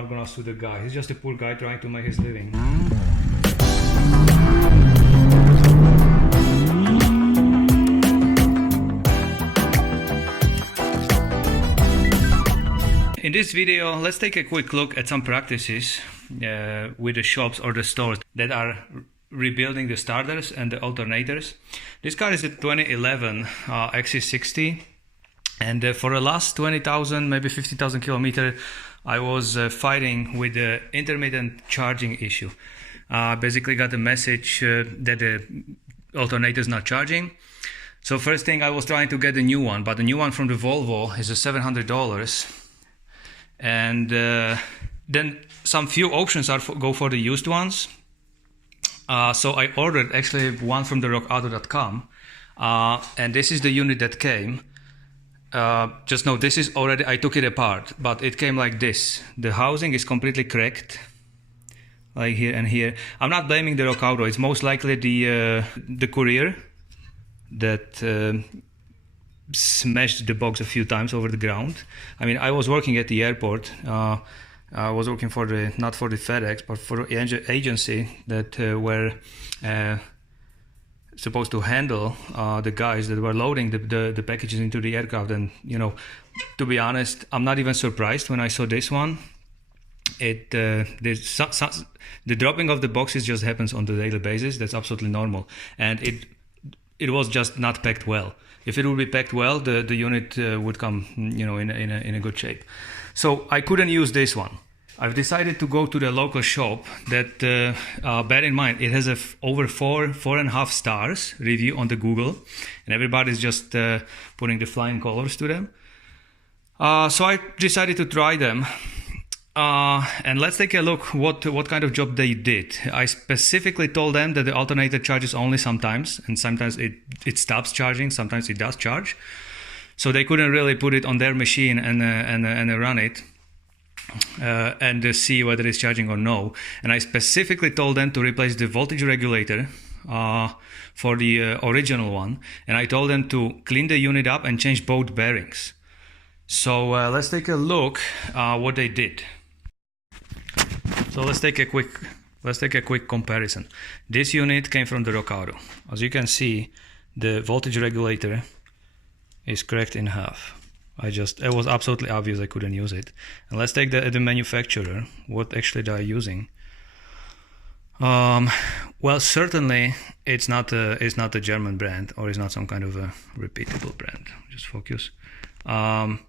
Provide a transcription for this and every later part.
not gonna sue the guy. He's just a poor guy trying to make his living. In this video, let's take a quick look at some practices with the shops or the stores that are rebuilding the starters and the alternators. This car is a 2011 XC60, and for the last 20,000, maybe 50,000 kilometers, I was fighting with the intermittent charging issue. Basically got the message that the alternator is not charging. So first thing, I was trying to get a new one, but the new one from the Volvo is a $700. And then some few options are go for the used ones. So I ordered actually one from the Rockauto.com, and this is the unit that came. Just know this is already, I took it apart, but it came like this. The housing is completely cracked, like here and here. I'm not blaming the Rockauto. It's most likely the courier that smashed the box a few times over the ground. I mean, I was working at the airport. I was working for the, not for the FedEx, but for the agency that were supposed to handle the guys that were loading the packages into the aircraft. And, you know, to be honest, I'm not even surprised when I saw this one. The dropping of the boxes just happens on the daily basis. That's absolutely normal. And it was just not packed well. If it would be packed well, the unit would come, you know, in a good shape. So I couldn't use this one. I've decided to go to the local shop that, bear in mind, it has over 4.5 stars review on the Google, and everybody's just putting the flying colors to them. So I decided to try them. And let's take a look what kind of job they did. I specifically told them that the alternator charges only sometimes, and sometimes it stops charging, sometimes it does charge. So they couldn't really put it on their machine and run it and see whether it's charging or no. And I specifically told them to replace the voltage regulator for the original one, and I told them to clean the unit up and change both bearings. So let's take a look what they did. So let's take a quick comparison. This unit came from the Rockauto. As you can see, the voltage regulator is cracked in half. It was absolutely obvious I couldn't use it. And let's take the manufacturer. What actually they are using? Well, certainly it's not a German brand, or it's not some kind of a repeatable brand. Just focus. I'm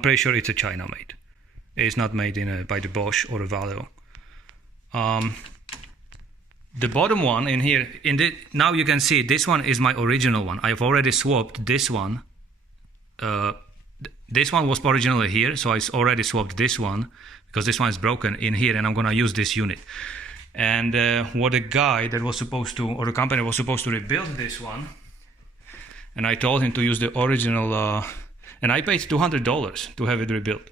pretty sure it's a China made. It's not made by the Bosch or a Valeo. The bottom one in here, now you can see this one is my original one. I've already swapped this one. This one was originally here, so I already swapped this one because this one is broken in here, and I'm gonna use this unit. And what the guy that was supposed to, or the company was supposed to rebuild this one, and I told him to use the original, and I paid $200 to have it rebuilt.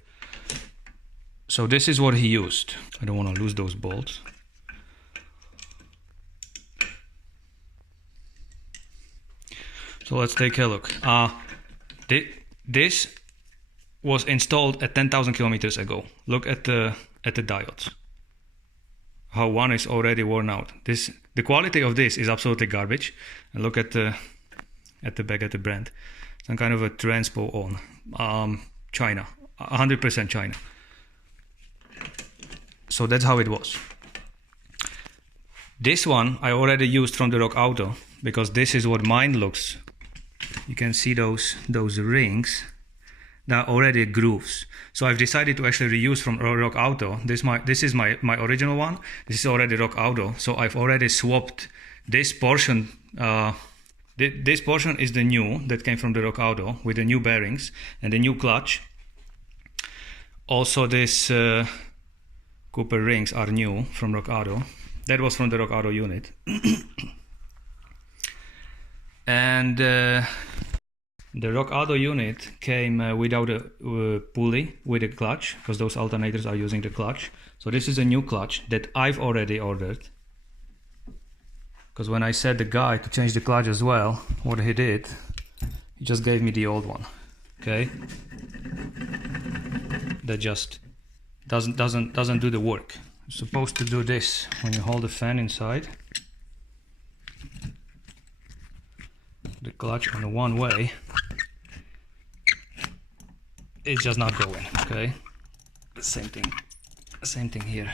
So this is what he used. I don't want to lose those bolts. So let's take a look. This was installed at 10,000 kilometers ago. Look at the diodes. How one is already worn out. The quality of this is absolutely garbage. And look at the back at the brand. Some kind of a transpo on China, 100% China. So that's how it was. This one I already used from the Rockauto, because this is what mine looks. You can see those rings. They're already grooves. So I've decided to actually reuse from Rockauto. This is my original one. This is already Rockauto. So I've already swapped this portion. This portion is the new that came from the Rockauto with the new bearings and the new clutch. Also this Cooper rings are new from Rockauto. That was from the Rockauto unit. And the Rockauto unit came without a pulley with a clutch, because those alternators are using the clutch. So this is a new clutch that I've already ordered. Because when I said the guy to change the clutch as well, what he did, he just gave me the old one. Okay? That just doesn't do the work. You're supposed to do this when you hold the fan inside. The clutch on the one way. It's just not going. Okay. Same thing here.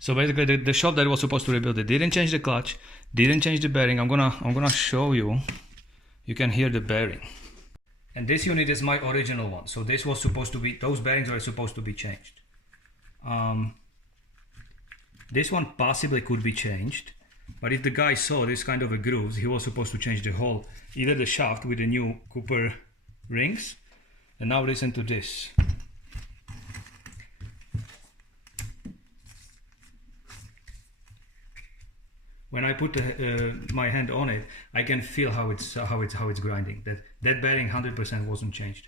So basically, the shop that was supposed to rebuild it didn't change the clutch, didn't change the bearing. I'm gonna show you. You can hear the bearing. And this unit is my original one. So this was supposed to be, those bearings are supposed to be changed. This one possibly could be changed, but if the guy saw this kind of a grooves, he was supposed to change the whole, either the shaft with the new Cooper rings. And now listen to this. When I put my hand on it, I can feel how it's grinding. That bearing 100% wasn't changed.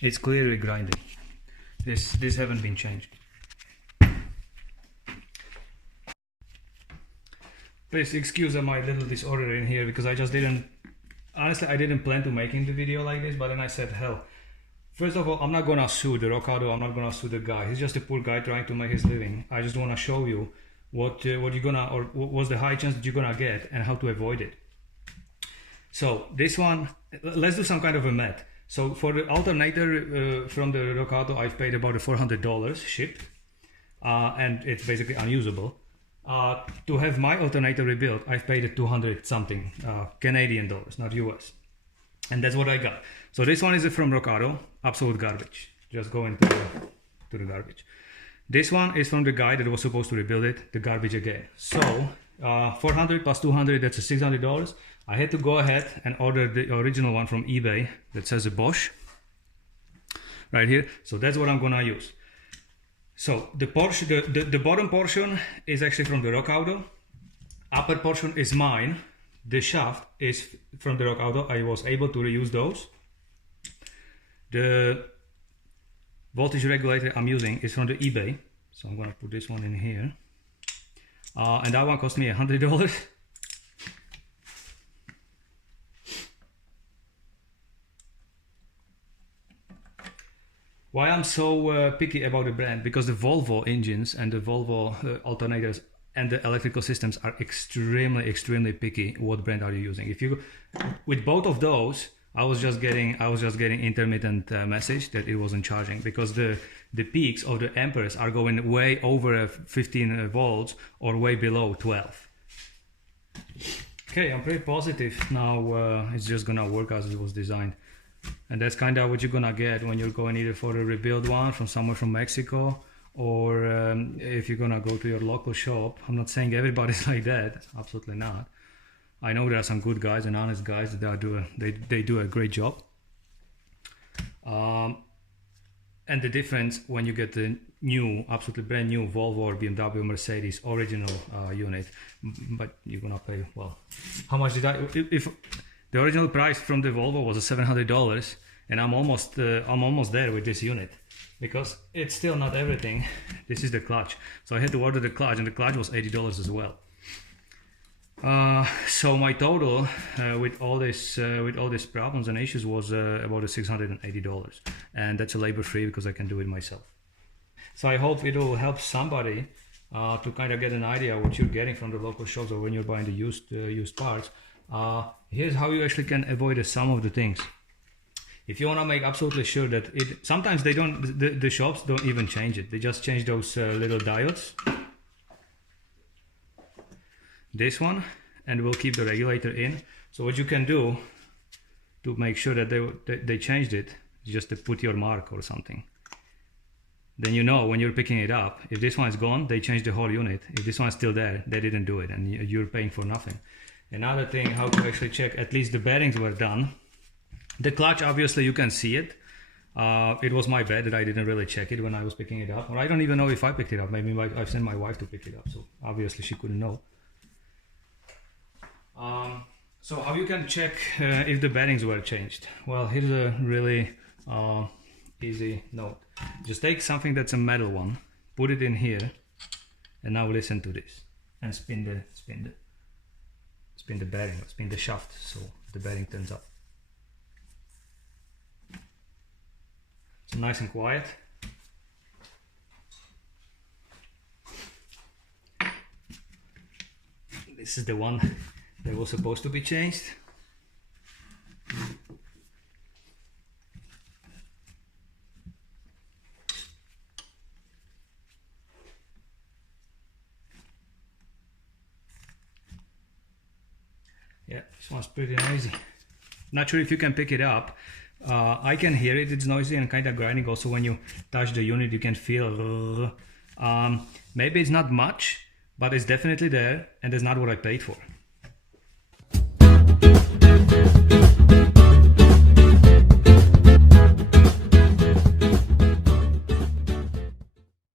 It's clearly grinding. This haven't been changed. Please excuse my little disorder in here because I just didn't. Honestly, I didn't plan to making the video like this, but then I said, hell, first of all, I'm not gonna sue the Rockauto, I'm not gonna sue the guy. He's just a poor guy trying to make his living. I just wanna show you what you're gonna, or what's the high chance that you're gonna get and how to avoid it. So this one, let's do some kind of a math. So for the alternator from the Rockauto, I've paid about $400 shipped, and it's basically unusable. To have my alternator rebuilt, I've paid it 200 something Canadian dollars, not US, and that's what I got. So this one is from Rockauto, absolute garbage, just going to the garbage. This one is from the guy that was supposed to rebuild it, the garbage again. So 400 plus 200, that's $600. I had to go ahead and order the original one from eBay that says a Bosch right here. So that's what I'm gonna use. So the portion, the bottom portion is actually from the Rockauto. Upper portion is mine. The shaft is from the Rockauto. I was able to reuse those. The voltage regulator I'm using is from the eBay. So I'm gonna put this one in here. And that one cost me $100. Why I'm so picky about the brand? Because the Volvo engines and the Volvo alternators and the electrical systems are extremely picky. What brand are you using? If you, with both of those, I was just getting intermittent message that it wasn't charging because the peaks of the amperes are going way over 15 volts or way below 12. Okay, I'm pretty positive now. It's just gonna work as it was designed. And that's kind of what you're gonna get when you're going either for a rebuild one from somewhere from Mexico, or if you're gonna go to your local shop. I'm not saying everybody's like that, absolutely not. I know there are some good guys and honest guys that they do a great job. And the difference when you get the new, absolutely brand new Volvo or BMW, Mercedes original unit, but you're gonna pay, well, how much did I? If the original price from the Volvo was $700, and I'm almost there with this unit because it's still not everything. This is the clutch, so I had to order the clutch, and the clutch was $80 as well. So my total with all these problems and issues was about $680, and that's a labor free because I can do it myself. So I hope it will help somebody to kind of get an idea what you're getting from the local shops or when you're buying the used parts. Here's how you actually can avoid some of the things. If you want to make absolutely sure that it, sometimes they don't, the shops don't even change it. They just change those little diodes. This one, and we'll keep the regulator in. So what you can do to make sure that they changed it, just to put your mark or something. Then you know when you're picking it up, if this one is gone, they changed the whole unit. If this one's still there, they didn't do it, and you're paying for nothing. Another thing, how to actually check, at least the bearings were done. The clutch, obviously you can see it. It was my bad that I didn't really check it when I was picking it up. Or I don't even know if I picked it up. Maybe I've sent my wife to pick it up, so obviously she couldn't know. So how you can check if the bearings were changed? Well, here's a really easy note. Just take something that's a metal one, put it in here, and now listen to this. and spin the bearing, or spin the shaft, so the bearing turns up. So nice and quiet. This is the one that was supposed to be changed. Yeah, this one's pretty noisy. Not sure if you can pick it up. I can hear it, it's noisy and kind of grinding. Also when you touch the unit you can feel maybe it's not much, but it's definitely there, and that's not what I paid for.